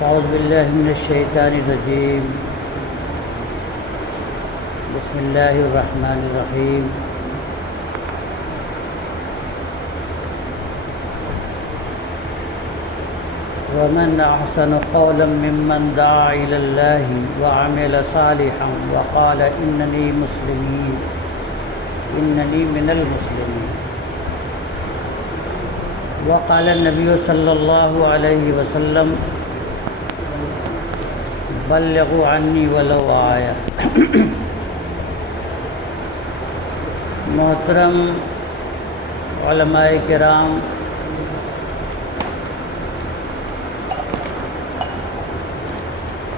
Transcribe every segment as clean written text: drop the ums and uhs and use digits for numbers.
اعوذ باللہ من الشیطان الرجیم بسم اللہ الرحمن الرحیم ومن احسن قولا ممن دعا الى اللہ وعمل صالحا وقال اننی من المسلمین وقال النبی صلی اللہ علیہ وسلم بلغوا عنی ولو آیا۔ محترم علماء کرام،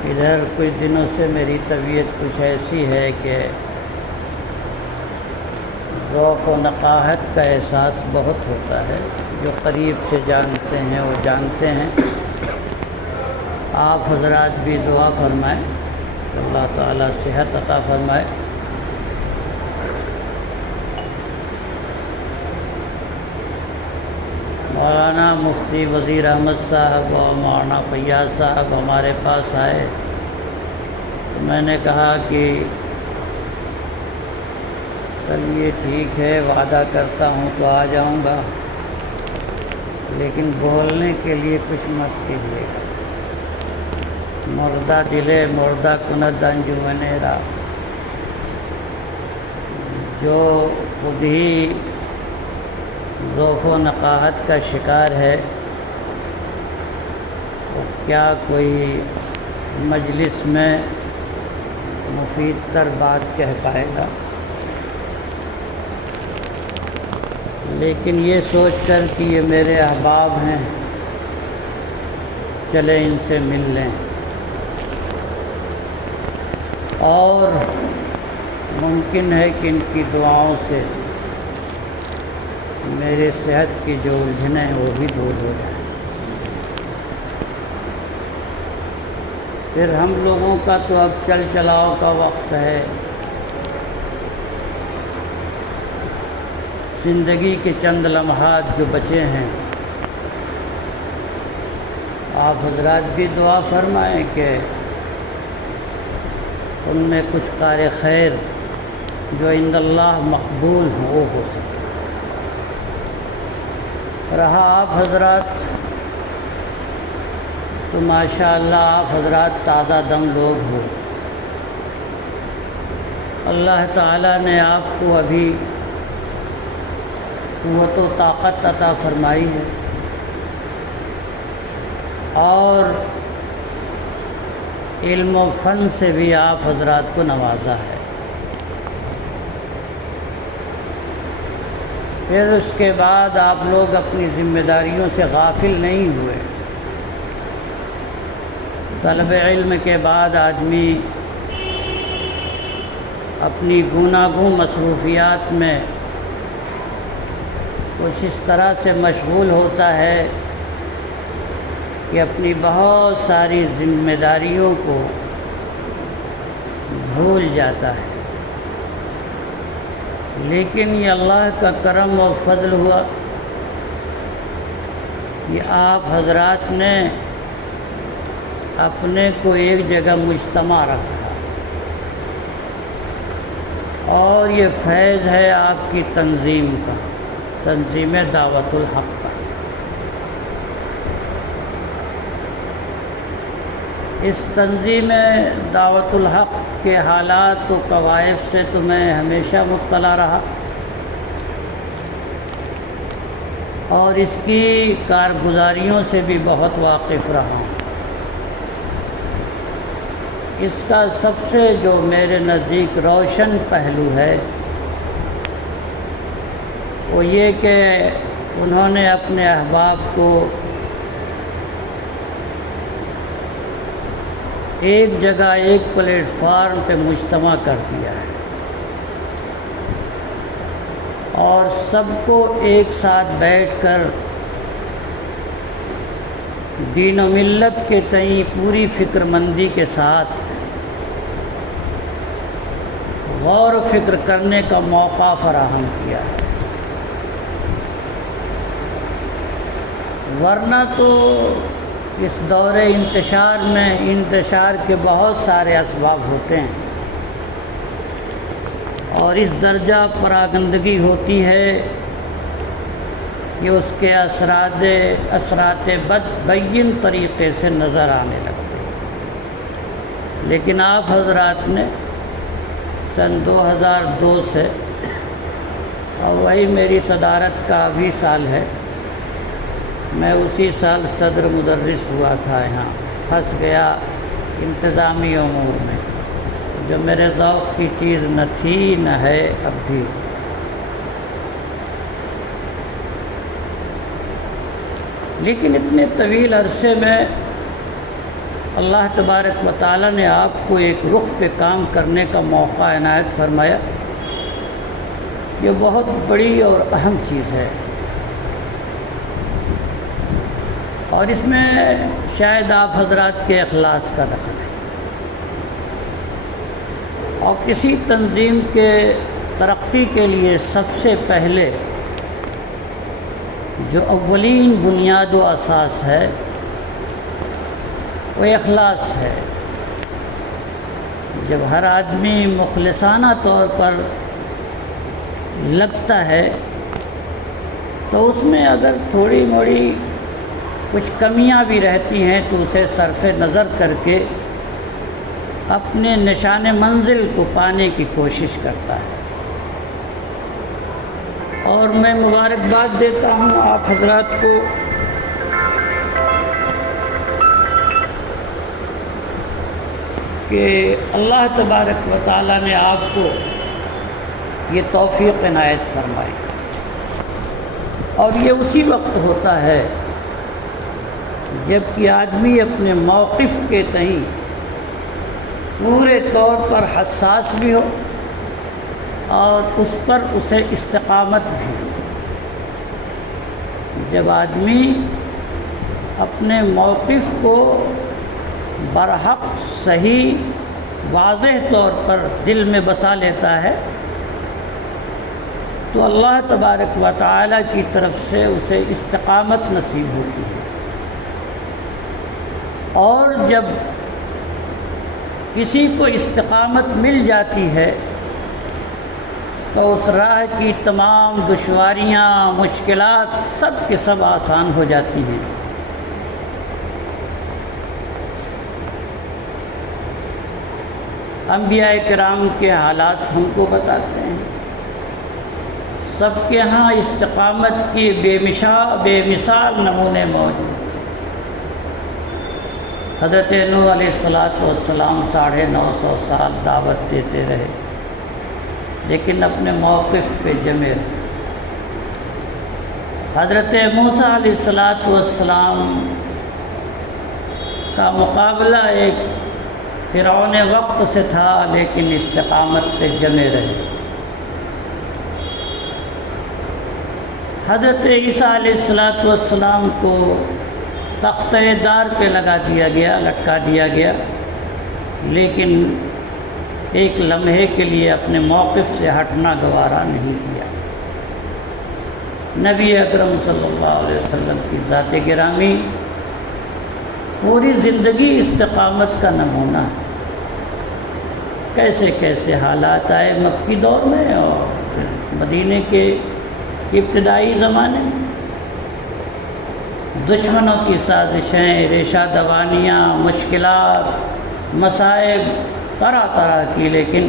ادھر کچھ دنوں سے میری طبیعت کچھ ایسی ہے کہ ذوق و نقاہت کا احساس بہت ہوتا ہے۔ جو قریب سے جانتے ہیں وہ جانتے ہیں۔ آپ حضرات بھی دعا فرمائیں کہ اللہ تعالیٰ صحت عطا فرمائے۔ مولانا مفتی وزیر احمد صاحب و مولانا فیاض صاحب ہمارے پاس آئے تو میں نے کہا کہ چلیے ٹھیک ہے، وعدہ کرتا ہوں تو آ جاؤں گا، لیکن بولنے کے لیے کچھ مت کہیے گا۔ مردہ دلے مردہ کند انجمن را، جو خود ہی ذوق و نقاہت کا شکار ہے وہ کیا کوئی مجلس میں مفید تر بات کہہ پائے گا؟ لیکن یہ سوچ کر کہ یہ میرے احباب ہیں، چلے ان سے مل لیں، اور ممکن ہے کہ ان کی دعاؤں سے میرے صحت کی جو الجھنیں ہیں وہ بھی دور ہو جائیں۔ پھر ہم لوگوں کا تو اب چل چلاؤ کا وقت ہے، زندگی کے چند لمحات جو بچے ہیں، آپ حضرات بھی دعا فرمائیں کہ ان میں کچھ کار خیر جو عند اللہ مقبول ہوں وہ ہو سکے۔ رہا آپ حضرات تو ماشاءاللہ آپ حضرات تازہ دم لوگ ہو، اللہ تعالیٰ نے آپ کو ابھی قوت و طاقت عطا فرمائی ہے، اور علم و فن سے بھی آپ حضرات کو نوازا ہے۔ پھر اس کے بعد آپ لوگ اپنی ذمہ داریوں سے غافل نہیں ہوئے۔ طلب علم کے بعد آدمی اپنی گوناگوں مصروفیات میں کچھ اس طرح سے مشغول ہوتا ہے کہ اپنی بہت ساری ذمہ داریوں کو بھول جاتا ہے۔ لیکن یہ اللہ کا کرم و فضل ہوا کہ آپ حضرات نے اپنے کو ایک جگہ مجتمع رکھا، اور یہ فیض ہے آپ کی تنظیم کا، تنظیم دعوت الحق کا۔ اس تنظیم دعوت الحق کے حالات و قواعد سے تو میں ہمیشہ مطلع رہا، اور اس کی کارگزاریوں سے بھی بہت واقف رہا ہوں۔ اس کا سب سے جو میرے نزدیک روشن پہلو ہے وہ یہ کہ انہوں نے اپنے احباب کو ایک جگہ ایک پلیٹ فارم پہ مجتمع کر دیا ہے، اور سب کو ایک ساتھ بیٹھ کر دین و ملت کے تئیں پوری فکر مندی کے ساتھ غور و فکر کرنے کا موقع فراہم کیا ہے۔ ورنہ تو اس دور انتشار میں انتشار کے بہت سارے اسباب ہوتے ہیں، اور اس درجہ پراگندگی ہوتی ہے کہ اس کے اثرات بد بین طریقے سے نظر آنے لگتے ہیں۔ لیکن آپ حضرات نے سن 2002 سے، اور وہی میری صدارت کا بھی سال ہے، میں اسی سال صدر مدرس ہوا تھا، یہاں پھنس گیا انتظامی امور میں، جو میرے ذوق کی چیز نہ تھی نہ ہے اب بھی۔ لیکن اتنے طویل عرصے میں اللہ تبارک و تعالیٰ نے آپ کو ایک رخ پہ کام کرنے کا موقع عنایت فرمایا، یہ بہت بڑی اور اہم چیز ہے، اور اس میں شاید آپ حضرات کے اخلاص کا دخل ہے، اور کسی تنظیم کے ترقی کے لیے سب سے پہلے جو اولین بنیاد و اساس ہے وہ اخلاص ہے۔ جب ہر آدمی مخلصانہ طور پر لگتا ہے تو اس میں اگر تھوڑی موڑی کچھ کمیاں بھی رہتی ہیں تو اسے صرف نظر کر کے اپنے نشان منزل کو پانے کی کوشش کرتا ہے۔ اور میں مبارکباد دیتا ہوں آپ حضرات کو کہ اللہ تبارک و تعالیٰ نے آپ کو یہ توفیق عنایت فرمائی، اور یہ اسی وقت ہوتا ہے جب کہ آدمی اپنے موقف کے تئیں پورے طور پر حساس بھی ہو اور اس پر اسے استقامت بھی ہو۔ جب آدمی اپنے موقف کو برحق صحیح واضح طور پر دل میں بسا لیتا ہے تو اللہ تبارک و تعالیٰ کی طرف سے اسے استقامت نصیب ہوتی ہے، اور جب کسی کو استقامت مل جاتی ہے تو اس راہ کی تمام دشواریاں مشکلات سب کے سب آسان ہو جاتی ہیں۔ انبیاء کرام کے حالات ہم کو بتاتے ہیں، سب کے ہاں استقامت کی بے مثال نمونے موجود تھے۔ حضرت نوح علیہ السلام 950 سال دعوت دیتے رہے، لیکن اپنے موقف پہ جمے رہے۔ حضرت موسیٰ علیہ السلام کا مقابلہ ایک فرعون وقت سے تھا، لیکن استقامت پہ جمے رہے۔ حضرت عیسیٰ علیہ السلام کو تختہ دار پہ لٹکا دیا گیا، لیکن ایک لمحے کے لیے اپنے موقف سے ہٹنا گوارا نہیں کیا۔ نبی اکرم صلی اللہ علیہ وسلم کی ذات گرامی پوری زندگی استقامت کا نمونہ ہے۔ کیسے کیسے حالات آئے مکی دور میں اور پھر مدینے کے ابتدائی زمانے میں، دشمنوں کی سازشیں، ریشہ دوانیاں، مشکلات، مصائب طرح طرح کی، لیکن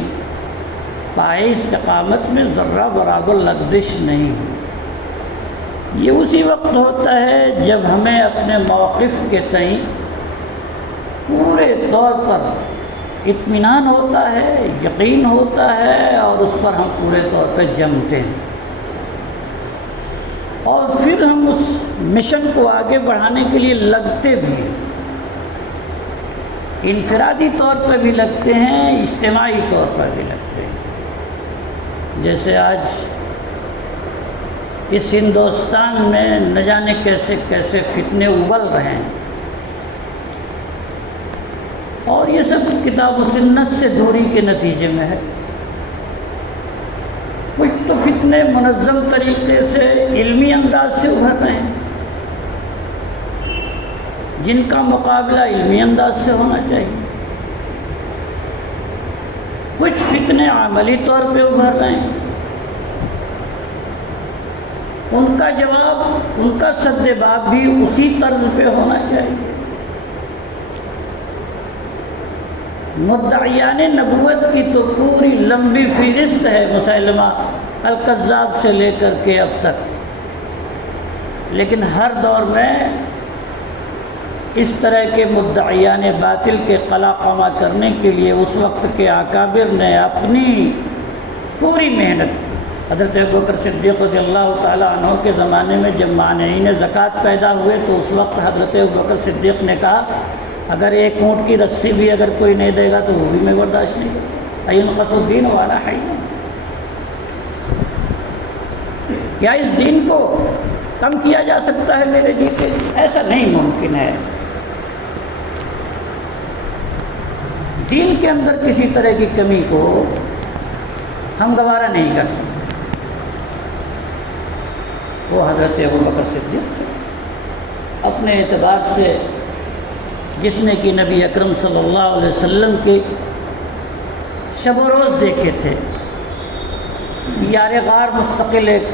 پائے استقامت میں ذرہ برابر لغزش نہیں ہوئی۔ یہ اسی وقت ہوتا ہے جب ہمیں اپنے موقف کے تئیں پورے طور پر اطمینان ہوتا ہے، یقین ہوتا ہے، اور اس پر ہم پورے طور پہ جمتے ہیں، اور پھر ہم اس مشن کو آگے بڑھانے کے لیے لگتے بھی ہیں۔ انفرادی طور پر بھی لگتے ہیں، اجتماعی طور پر بھی لگتے ہیں۔ جیسے آج اس ہندوستان میں نہ جانے کیسے کیسے فتنے ابل رہے ہیں، اور یہ سب کتاب و سنت سے دوری کے نتیجے میں ہے۔ کچھ تو فتنے منظم طریقے سے علمی انداز سے ابھر رہے ہیں، جن کا مقابلہ علمی انداز سے ہونا چاہیے۔ کچھ فتنے عملی طور پہ ابھر رہے ہیں، ان کا جواب، ان کا سد باب بھی اسی طرز پہ ہونا چاہیے۔ مدعیان نبوت کی تو پوری لمبی فہرست ہے مسیلمہ الکذاب سے لے کر کے اب تک، لیکن ہر دور میں اس طرح کے مدعیان باطل کے قلع قمع کرنے کے لیے اس وقت کے اکابر نے اپنی پوری محنت کی۔ حضرت ابوبکر صدیق رضی اللہ تعالیٰ عنہ کے زمانے میں جب مانعین زکوٰۃ پیدا ہوئے تو اس وقت حضرت ابوبکر صدیق نے کہا اگر ایک اونٹ کی رسی بھی اگر کوئی نہیں دے گا تو وہ بھی میں برداشت نہیں کروں۔ اینقص الدین وانا حی، کیا اس دین کو کم کیا جا سکتا ہے میرے جی کے؟ ایسا نہیں ممکن ہے۔ دین کے اندر کسی طرح کی کمی کو ہم گوارا نہیں کر سکتے۔ وہ حضرت ابوبکر صدیق تھے اپنے اعتبار سے، جس نے کہ نبی اکرم صلی اللہ علیہ وسلم کے شب و روز دیکھے تھے۔ یار غار مستقل ایک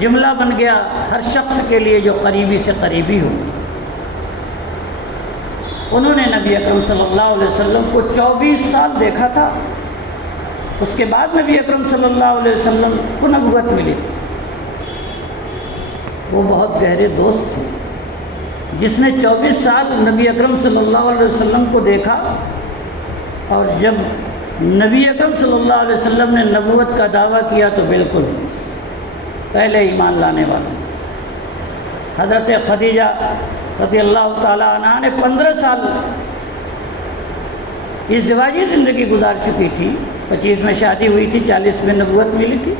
جملہ بن گیا ہر شخص کے لیے جو قریبی سے قریبی ہو۔ انہوں نے نبی اکرم صلی اللہ علیہ وسلم کو 24 سال دیکھا تھا، اس کے بعد نبی اکرم صلی اللہ علیہ وسلم کو نبوت ملی تھی۔ وہ بہت گہرے دوست تھے، جس نے 24 سال نبی اکرم صلی اللہ علیہ وسلم کو دیکھا، اور جب نبی اکرم صلی اللہ علیہ وسلم نے نبوت کا دعویٰ کیا تو بالکل پہلے ایمان لانے والا۔ حضرت خدیجہ رضی اللہ تعالیٰ عنہ نے 15 سال ازدواجی زندگی گزار چکی تھی، 25 میں شادی ہوئی تھی، 40 میں نبوت ملی تھی۔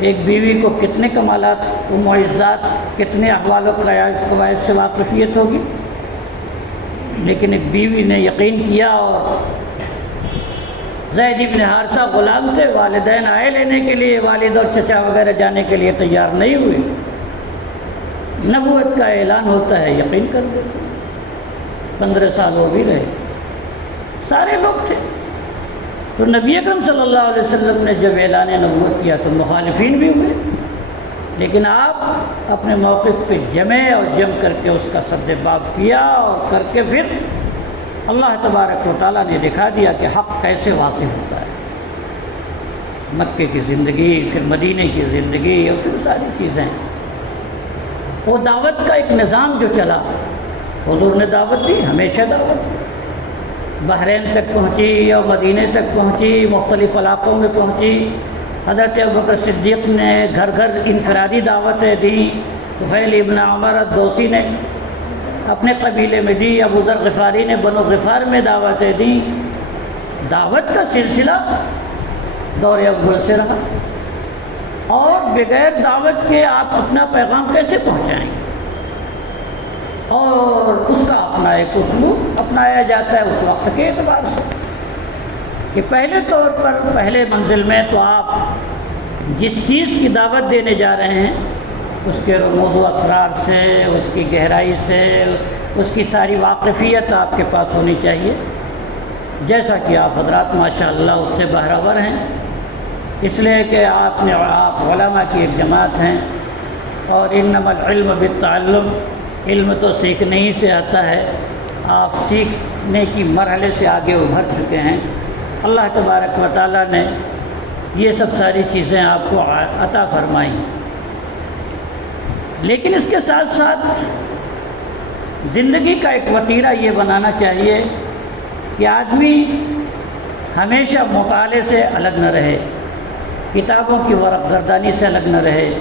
ایک بیوی کو کتنے کمالات و معجزات، کتنے احوال و قواعد سے واقفیت ہوگی، لیکن ایک بیوی نے یقین کیا، اور زید بن حارثہ غلام تھے، والدین آئے لینے کے لیے، والد اور چچا وغیرہ جانے کے لیے تیار نہیں ہوئے، نبوت کا اعلان ہوتا ہے، یقین کر دیتے۔ 15 سال وہ بھی رہے، سارے لوگ تھے۔ تو نبی اکرم صلی اللہ علیہ وسلم نے جب اعلان نبوت کیا تو مخالفین بھی ہوئے، لیکن آپ اپنے موقف پہ جمے اور جم کر کے اس کا سد باب کیا، اور کر کے پھر اللہ تبارک و تعالیٰ نے دکھا دیا کہ حق کیسے واضح ہوتا ہے۔ مکے کی زندگی، پھر مدینے کی زندگی، اور پھر ساری چیزیں، وہ دعوت کا ایک نظام جو چلا، حضور نے دعوت دی، ہمیشہ دعوت دی، بحرین تک پہنچی اور مدینے تک پہنچی، مختلف علاقوں میں پہنچی۔ حضرت ابوبکر صدیق نے گھر گھر انفرادی دعوتیں دیں، طفیل ابن عمر الدوسی نے اپنے قبیلے میں دی، ابو ذر غفاری نے بنو غفار میں دعوتیں دیں۔ دعوت کا سلسلہ دور اول سے رہا، اور بغیر دعوت کے آپ اپنا پیغام کیسے پہنچائیں گے؟ اور اس کا اپنا ایک اسلوب اپنایا جاتا ہے اس وقت کے اعتبار سے، کہ پہلے طور پر پہلے منزل میں تو آپ جس چیز کی دعوت دینے جا رہے ہیں اس کے رموز و اسرار سے، اس کی گہرائی سے، اس کی ساری واقفیت آپ کے پاس ہونی چاہیے، جیسا کہ آپ حضرات ماشاءاللہ اس سے بہرور ہیں، اس لیے کہ آپ علماء کی ایک جماعت ہیں، اور انما العلم بالتعلم، علم تو سیکھنے ہی سے آتا ہے، آپ سیکھنے کی مرحلے سے آگے ابھر چکے ہیں۔ اللہ تبارک و تعالیٰ نے یہ سب ساری چیزیں آپ کو عطا فرمائیں، لیکن اس کے ساتھ ساتھ زندگی کا ایک وتیرہ یہ بنانا چاہیے کہ آدمی ہمیشہ مطالعے سے الگ نہ رہے، کتابوں کی ورق گردانی سے الگ نہ رہے،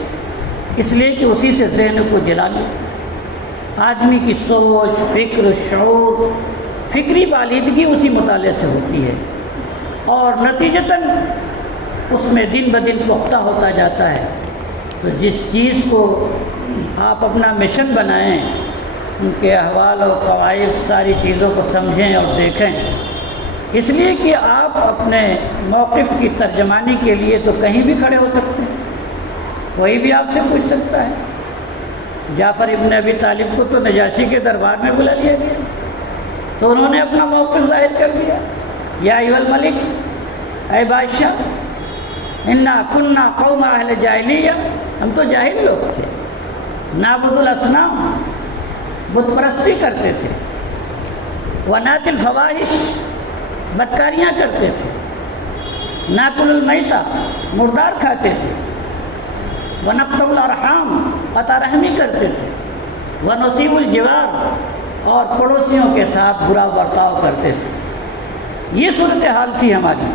اس لیے کہ اسی سے ذہن کو جلا لے۔ آدمی کی سوچ، فکر، شعور، فکری بالیدگی اسی مطالعے سے ہوتی ہے، اور نتیجتاً اس میں دن بدن پختہ ہوتا جاتا ہے۔ تو جس چیز کو آپ اپنا مشن بنائیں، ان کے احوال و قواعد ساری چیزوں کو سمجھیں اور دیکھیں، اس لیے کہ آپ اپنے موقف کی ترجمانی کے لیے تو کہیں بھی کھڑے ہو سکتے ہیں، کوئی بھی آپ سے پوچھ سکتا ہے، جعفر ابن ابی طالب کو تو نجاشی کے دربار میں بلا لیا گیا، تو انہوں نے اپنا موقف ظاہر کر دیا، یا ایھا الملک، اے بادشاہ، انا کننا قوم اہل جاہلیہ، ہم تو جاہل لوگ تھے، نعبد الاصنام، بت پرستی کرتے تھے، ونات الفواحش، بدکاریاں کرتے تھے، ناکل المیتہ، مردار کھاتے تھے، ونقطع الارحام، قطع رحمی کرتے تھے، ونصیب الجوار، اور پڑوسیوں کے ساتھ برا برتاؤ کرتے تھے۔ یہ صورتحال تھی ہماری،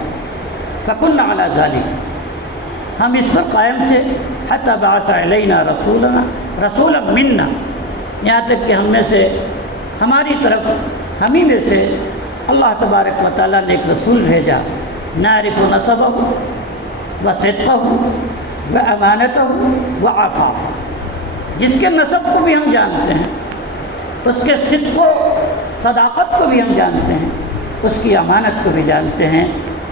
فکنا علی ذالک، ہم اس پر قائم تھے، حتی بعث علینا رسولا منا، یہاں تک کہ ہم میں سے، ہماری طرف، ہمیں میں سے اللہ تبارک و تعالیٰ نے ایک رسول بھیجا، نعرف نسبہ و صدقہ و امانتہ و عفافہ، جس کے نسب کو بھی ہم جانتے ہیں، اس کے صدق و صداقت کو بھی ہم جانتے ہیں، اس کی امانت کو بھی جانتے ہیں،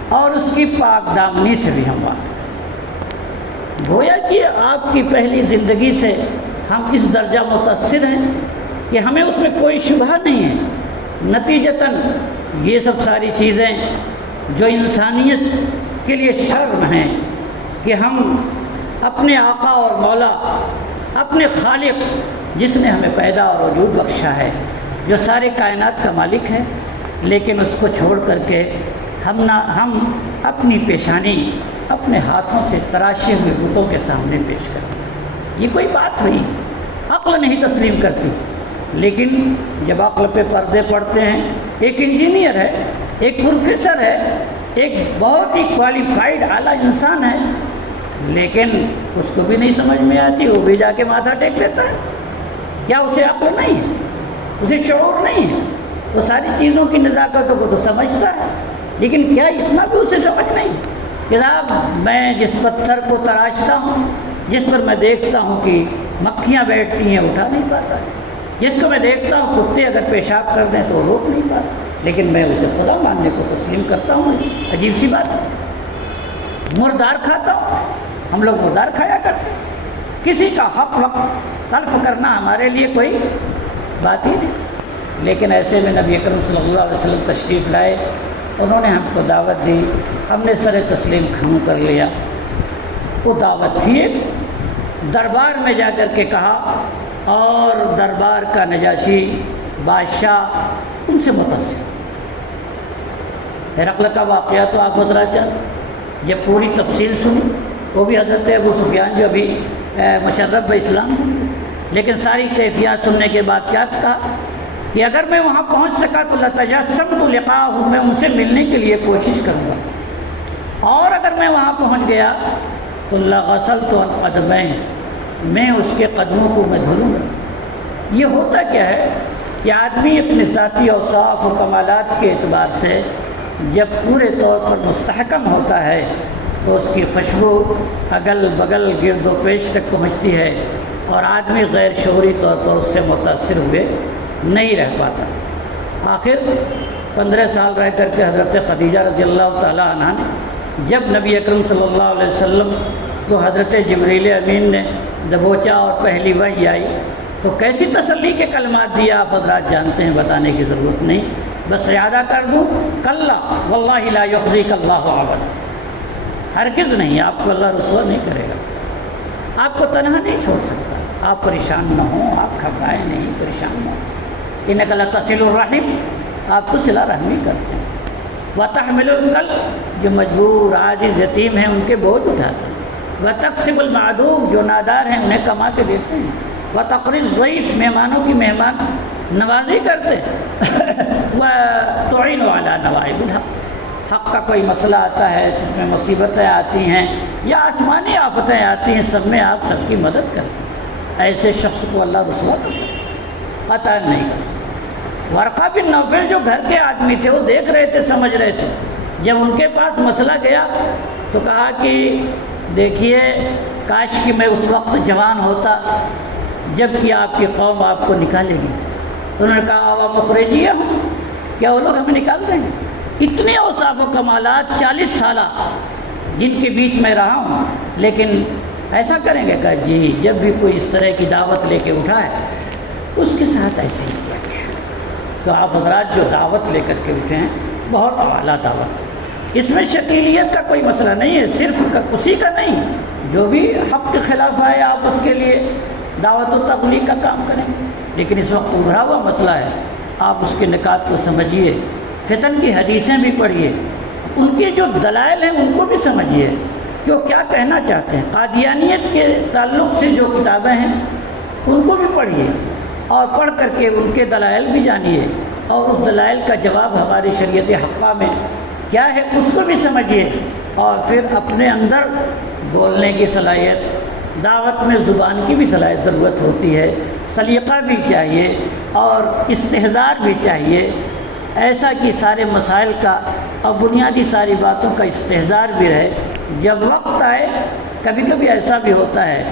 اور اس کی پاک دامنی سے بھی ہم واقف ہیں۔ گویا کہ آپ کی پہلی زندگی سے ہم اس درجہ متاثر ہیں کہ ہمیں اس میں کوئی شبہ نہیں ہے۔ نتیجتاً یہ سب ساری چیزیں جو انسانیت کے لیے شرم ہیں کہ ہم اپنے آقا اور مولا، اپنے خالق، جس نے ہمیں پیدا اور وجود بخشا ہے، جو سارے کائنات کا مالک ہے، لیکن اس کو چھوڑ کر کے ہم اپنی پیشانی اپنے ہاتھوں سے تراشے ہوئے بتوں کے سامنے پیش کریں۔ یہ کوئی بات ہوئی، عقل نہیں تسلیم کرتی۔ لیکن جب عقل پہ پردے پڑتے ہیں، ایک انجینئر ہے، ایک پروفیسر ہے، ایک بہت ہی کوالیفائڈ اعلیٰ انسان ہے، لیکن اس کو بھی نہیں سمجھ میں آتی، وہ بھی جا کے ماتھا ٹیک دیتا ہے۔ کیا اسے عقل نہیں ہے؟ اسے شعور نہیں ہے؟ وہ ساری چیزوں کی نزاکتوں کو تو سمجھتا ہے، لیکن کیا اتنا بھی اسے سمجھ نہیں کہ صاحب میں جس پتھر کو تراشتا ہوں، جس پر میں دیکھتا ہوں کہ مکھیاں بیٹھتی ہیں، اٹھا نہیں پاتا، جس کو میں دیکھتا ہوں کتے اگر پیشاب کر دیں تو روک نہیں پاتا، لیکن میں اسے خدا ماننے کو تسلیم کرتا ہوں۔ عجیب سی بات ہے۔ مردار کھاتا ہوں، ہم لوگ مردار کھایا کرتے ہیں، کسی کا حق وقت تلف کرنا ہمارے لیے کوئی بات ہی نہیں۔ لیکن ایسے میں نبی اکرم صلی اللہ علیہ وسلم تشریف لائے، انہوں نے ہم کو دعوت دی، ہم نے سر تسلیم خم کر لیا۔ وہ دعوت تھی ایک، دربار میں جا کر کے کہا، اور دربار کا نجاشی بادشاہ ان سے متاثر۔ ہرقل کا واقعہ تو آپ حضرات جانتے، جب پوری تفصیل سنی، وہ بھی حضرت ابو سفیان جو ابھی مشرف اسلام، لیکن ساری کیفیات سننے کے بعد کیا کہا کہ اگر میں وہاں پہنچ سکا تو لتجسمت لقاءہ، میں ان سے ملنے کے لیے کوشش کروں گا، اور اگر میں وہاں پہنچ گیا تو لغسلت عن قدمین، میں اس کے قدموں کو میں دھلوں گا۔ یہ ہوتا کیا ہے کہ آدمی اپنے ذاتی اوصاف و کمالات کے اعتبار سے جب پورے طور پر مستحکم ہوتا ہے تو اس کی خوشبو اگل بگل گرد و پیش تک پہنچتی ہے، اور آدمی غیر شعوری طور پر اس سے متاثر ہوئے نہیں رہ پاتا۔ آخر 15 سال رہ کر کے حضرت خدیجہ رضی اللہ تعالیٰ عنہ نے جب نبی اکرم صلی اللہ علیہ وسلم کو حضرت جبریل امین نے دبوچا اور پہلی وحی آئی تو کیسی تسلی کے کلمات دیا آپ حضرات جانتے ہیں، بتانے کی ضرورت نہیں، بس اعادہ کر دوں، کلا واللہ لا یخزیک اللہ ابدا، ہرگز نہیں، آپ کو اللہ رسوا نہیں کرے گا، آپ کو تنہا نہیں چھوڑ سکتا، آپ پریشان نہ ہوں، آپ گھبرائیں نہیں، پریشان نہ ہوں۔ انک لتصل الرحم، آپ تو صلہ رحمی کرتے ہیں، وتحمل الکل، جو مجبور عاجز یتیم ہیں ان کے بوجھ اٹھاتے ہیں، وتکسب المعدوم، جو نادار ہیں انہیں کما کے دیتے ہیں، وتقری الضیف، مہمانوں کی مہمان نوازی کرتے ہیں، وتعین علی نوائب الحق، حق کا کوئی مسئلہ آتا ہے جس میں مصیبتیں آتی ہیں یا آسمانی آفتیں آتی ہیں، سب میں آپ سب کی مدد کرتے ہیں۔ ایسے شخص کو اللہ رسوا کر سکتا، قطع نہیں کر سکتا۔ ورقہ بن نوفل جو گھر کے آدمی تھے، وہ دیکھ رہے تھے، سمجھ رہے تھے، جب ان کے پاس مسئلہ گیا تو کہا کہ دیکھیے کاش کہ میں اس وقت جوان ہوتا جب کہ آپ کی قوم آپ کو نکالے گی۔ تو انہوں نے کہا وہ مخرجیہ ہوں، کیا وہ لوگ ہمیں نکال دیں گے؟ اتنے اوصاف و کمالات 40 سالہ جن کے بیچ میں رہا ہوں، لیکن ایسا کریں گے؟ کہا جی، جب بھی کوئی اس طرح کی دعوت لے کے اٹھا ہے اس کے ساتھ ایسے ہی کیا گیا۔ تو آپ حضرات جو دعوت لے کر کے اٹھے ہیں بہت اعلیٰ دعوت ہے، اس میں شکیلیت کا کوئی مسئلہ نہیں ہے، صرف اسی کا نہیں، جو بھی حق کے خلاف آئے آپ اس کے لیے دعوت و تبلیغ کا کام کریں، لیکن اس وقت ابھرا ہوا مسئلہ ہے، آپ اس کے نکات کو سمجھیے، فتن کی حدیثیں بھی پڑھیے، ان کے جو دلائل ہیں ان کو بھی سمجھیے کہ وہ کیا کہنا چاہتے ہیں، قادیانیت کے تعلق سے جو کتابیں ہیں ان کو بھی پڑھیے، اور پڑھ کر کے ان کے دلائل بھی جانیے، اور اس دلائل کا جواب ہماری شریعت حقہ میں کیا ہے اس کو بھی سمجھیے، اور پھر اپنے اندر بولنے کی صلاحیت، دعوت میں زبان کی بھی صلاحیت ضرورت ہوتی ہے، سلیقہ بھی چاہیے اور استحضار بھی چاہیے، ایسا کہ سارے مسائل کا اور بنیادی ساری باتوں کا استحضار بھی رہے۔ جب وقت آئے، کبھی کبھی ایسا بھی ہوتا ہے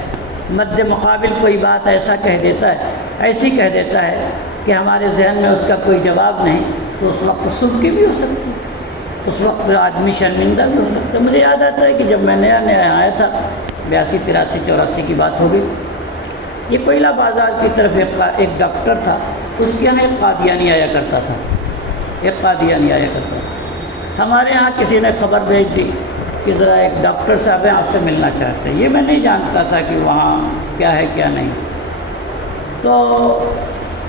مد مقابل کوئی بات ایسا کہہ دیتا ہے، ایسی کہہ دیتا ہے کہ ہمارے ذہن میں اس کا کوئی جواب نہیں، تو اس وقت سبکی بھی ہو سکتی، اس وقت آدمی شرمندہ بھی ہو سکتا ہے۔ مجھے یاد آتا ہے کہ جب میں نیا آیا تھا، 82 83 84 کی بات ہو گئی، یہ کوئلہ بازار کی طرف ایک ڈاکٹر تھا، اس کے یہاں ایک قادیانی آیا کرتا تھا، ایک قادیانی آیا کرتا تھا۔ ہمارے ہاں کسی نے خبر بھیج دی کہ ذرا ایک ڈاکٹر صاحب ہیں آپ سے ملنا چاہتے ہیں۔ یہ میں نہیں جانتا تھا کہ وہاں کیا ہے کیا نہیں، تو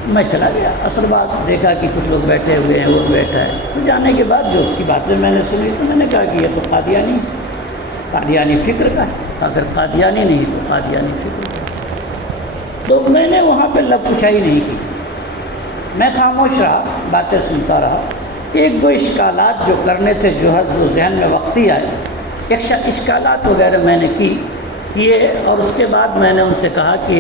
میں چلا گیا، اصل بات دیکھا کہ کچھ لوگ بیٹھے ہوئے ہیں، وہ بیٹھا ہے، تو جانے کے بعد جو اس کی باتیں میں نے سنی تو میں نے کہا کہ یہ تو قادیانی فکر کا ہے، اگر قادیانی نہیں تو قادیانی فکر کا ہے۔ تو میں نے وہاں پہ لب کشائی نہیں کی، میں خاموش رہا، باتیں سنتا رہا۔ ایک دو اشکالات جو کرنے تھے، جو ذہن میں وقتی آئے، اشکالات وغیرہ میں نے کیے، اور اس کے بعد میں نے ان سے کہا کہ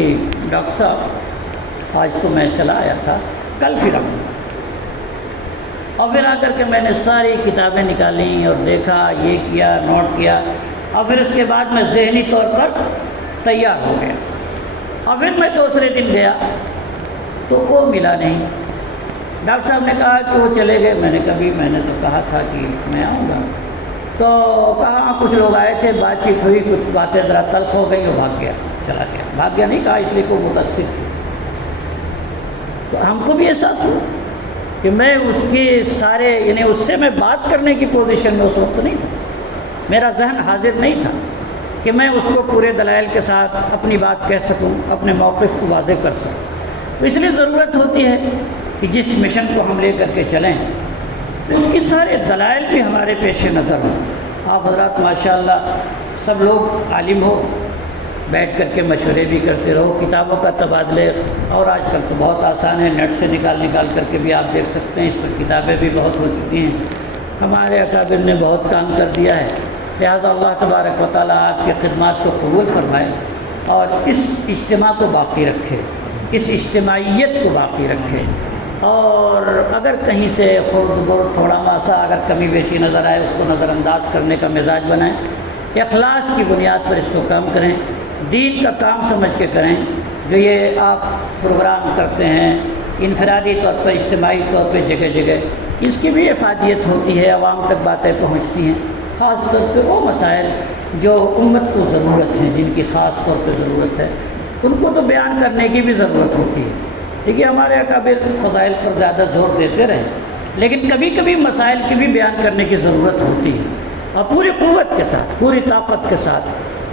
ڈاکٹر صاحب آج تو میں چلا آیا تھا، کل پھر آؤں گا۔ اور پھر آ کر کے میں نے ساری کتابیں نکالیں اور دیکھا، یہ کیا، نوٹ کیا، اور پھر اس کے بعد میں ذہنی طور پر تیار ہو گیا۔ اور پھر میں دوسرے دن گیا تو وہ ملا نہیں۔ ڈاکٹر صاحب نے کہا کہ وہ چلے گئے۔ میں نے تو کہا تھا کہ میں آؤں گا، تو کہا کچھ لوگ آئے تھے، بات چیت ہوئی، کچھ باتیں ذرا تلخ ہو گئی، وہ بھاگ گیا، چلا گیا۔ بھاگ گیا نہیں کہا اس لیے کوئی متاثر تھی، تو ہم کو بھی احساس ہوا کہ میں اس کی سارے یعنی اس سے میں بات کرنے کی پوزیشن میں اس وقت نہیں تھا، میرا ذہن حاضر نہیں تھا کہ میں اس کو پورے دلائل کے ساتھ اپنی بات کہہ سکوں، اپنے موقف کو واضح کر سکوں۔ تو اس لیے ضرورت ہوتی ہے کہ جس مشن کو ہم لے کر کے چلیں اس کی سارے دلائل بھی ہمارے پیش نظر ہوں۔ آپ حضرات ماشاءاللہ سب لوگ عالم ہو، بیٹھ کر کے مشورے بھی کرتے رہو، کتابوں کا تبادلے، اور آج کل تو بہت آسان ہے، نیٹ سے نکال کر کے بھی آپ دیکھ سکتے ہیں، اس پر کتابیں بھی بہت ہو چکی ہیں، ہمارے اکابر نے بہت کام کر دیا ہے۔ لہٰذا اللہ تبارک و تعالیٰ آپ کی خدمات کو قبول فرمائے اور اس اجتماع کو باقی رکھے، اس اجتماعیت کو باقی رکھے، اور اگر کہیں سے خرد برد تھوڑا ماسا اگر کمی بیشی نظر آئے اس کو نظر انداز کرنے کا مزاج بنائیں، اخلاص کی بنیاد پر اس کو کام کریں، دین کا کام سمجھ کے کریں۔ جو یہ آپ پروگرام کرتے ہیں انفرادی طور پر، اجتماعی طور پہ جگہ جگہ، اس کی بھی افادیت ہوتی ہے، عوام تک باتیں پہنچتی ہیں، خاص طور پہ وہ مسائل جو امت کو ضرورت ہے، جن کی خاص طور پہ ضرورت ہے، ان کو تو بیان کرنے کی بھی ضرورت ہوتی ہے۔ دیکھیے ہمارے اکابر فضائل پر زیادہ زور دیتے رہے، لیکن کبھی کبھی مسائل کی بھی بیان کرنے کی ضرورت ہوتی ہے، اور پوری قوت کے ساتھ، پوری طاقت کے ساتھ،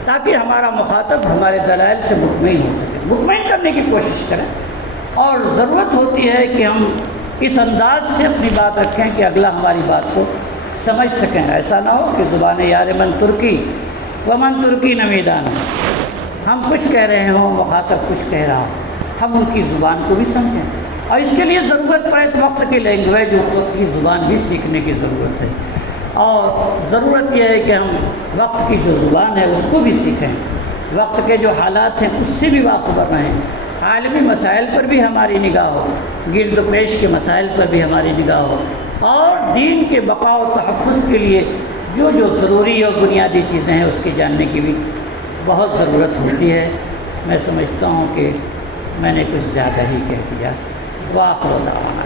تاکہ ہمارا مخاطب ہمارے دلائل سے مطمئن ہو سکے، مطمئن کرنے کی کوشش کریں۔ اور ضرورت ہوتی ہے کہ ہم اس انداز سے اپنی بات رکھیں کہ اگلا ہماری بات کو سمجھ سکیں، ایسا نہ ہو کہ زبان یار من ترکی ومن ترکی نمیدان، ہم کچھ کہہ رہے ہوں، مخاطب کچھ کہہ رہا ہوں، ہم ان کی زبان کو بھی سمجھیں، اور اس کے لیے ضرورت پڑے تو وقت کی لینگویج، وقت کی زبان بھی سیکھنے کی ضرورت ہے، اور ضرورت یہ ہے کہ ہم وقت کی جو زبان ہے اس کو بھی سیکھیں، وقت کے جو حالات ہیں اس سے بھی باخبر رہیں، عالمی مسائل پر بھی ہماری نگاہ ہو، گرد و پیش کے مسائل پر بھی ہماری نگاہ ہو، اور دین کے بقا و تحفظ کے لیے جو ضروری اور بنیادی چیزیں ہیں اس کے جاننے کی بھی بہت ضرورت ہوتی ہے۔ میں سمجھتا ہوں کہ میں نے کچھ زیادہ ہی کہہ دیا۔ وآخر دعوانا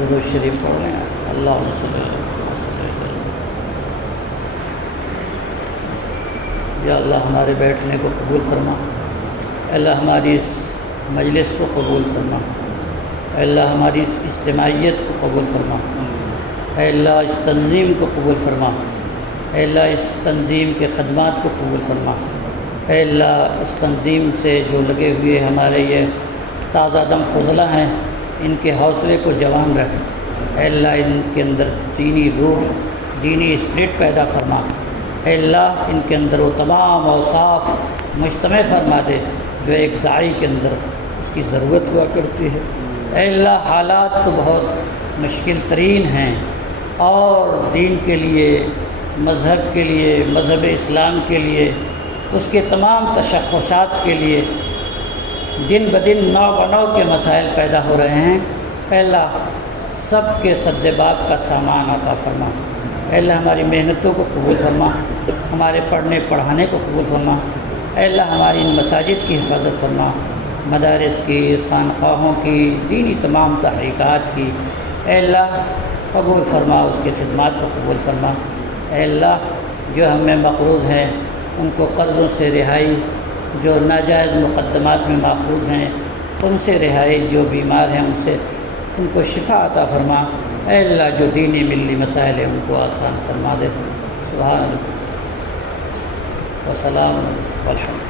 درود شریف پڑھ لیں اللہ صلی اللہ یا اللہ ہمارے بیٹھنے کو قبول فرما، اے اللہ ہماری اس مجلس کو قبول فرما، اے اللہ ہماری اس اجتماعیت کو قبول فرما، اے اللہ اس تنظیم کو قبول فرما، اے اللہ اس تنظیم کے خدمات کو قبول فرما، اے اللہ اس تنظیم سے جو لگے ہوئے ہمارے یہ تازہ دم فضلہ ہیں ان کے حوصلے کو جوان رکھ، اے اللہ ان کے اندر دینی روح، دینی اسپرٹ پیدا فرما، اے اللہ ان کے اندر وہ تمام اوصاف مجتمع فرما دے جو ایک داعی کے اندر اس کی ضرورت ہوا کرتی ہے۔ اے اللہ حالات تو بہت مشکل ترین ہیں، اور دین کے لیے، مذہب کے لیے، مذہب اسلام کے لیے، اس کے تمام تشخصات کے لیے دن بدن نو بنو کے مسائل پیدا ہو رہے ہیں۔ اے اللہ سب کے سد باب کا سامان عطا فرما، اے اللہ ہماری محنتوں کو قبول فرما، ہمارے پڑھنے پڑھانے کو قبول فرما، اے اللہ ہماری ان مساجد کی حفاظت فرما، مدارس کی، خانقاہوں کی، دینی تمام تحریکات کی، اے اللہ قبول فرما، اس کی خدمات کو قبول فرما، اے اللہ جو ہم میں مقروض ہیں ان کو قرضوں سے رہائی، جو ناجائز مقدمات میں ماخوذ ہیں ان سے رہائی، جو بیمار ہیں ان سے ان کو شفا عطا فرما، اے اللہ جو دینی ملی مسائل ہیں ان کو آسان فرما دے۔ سبحان اللہ وسلام والحمد۔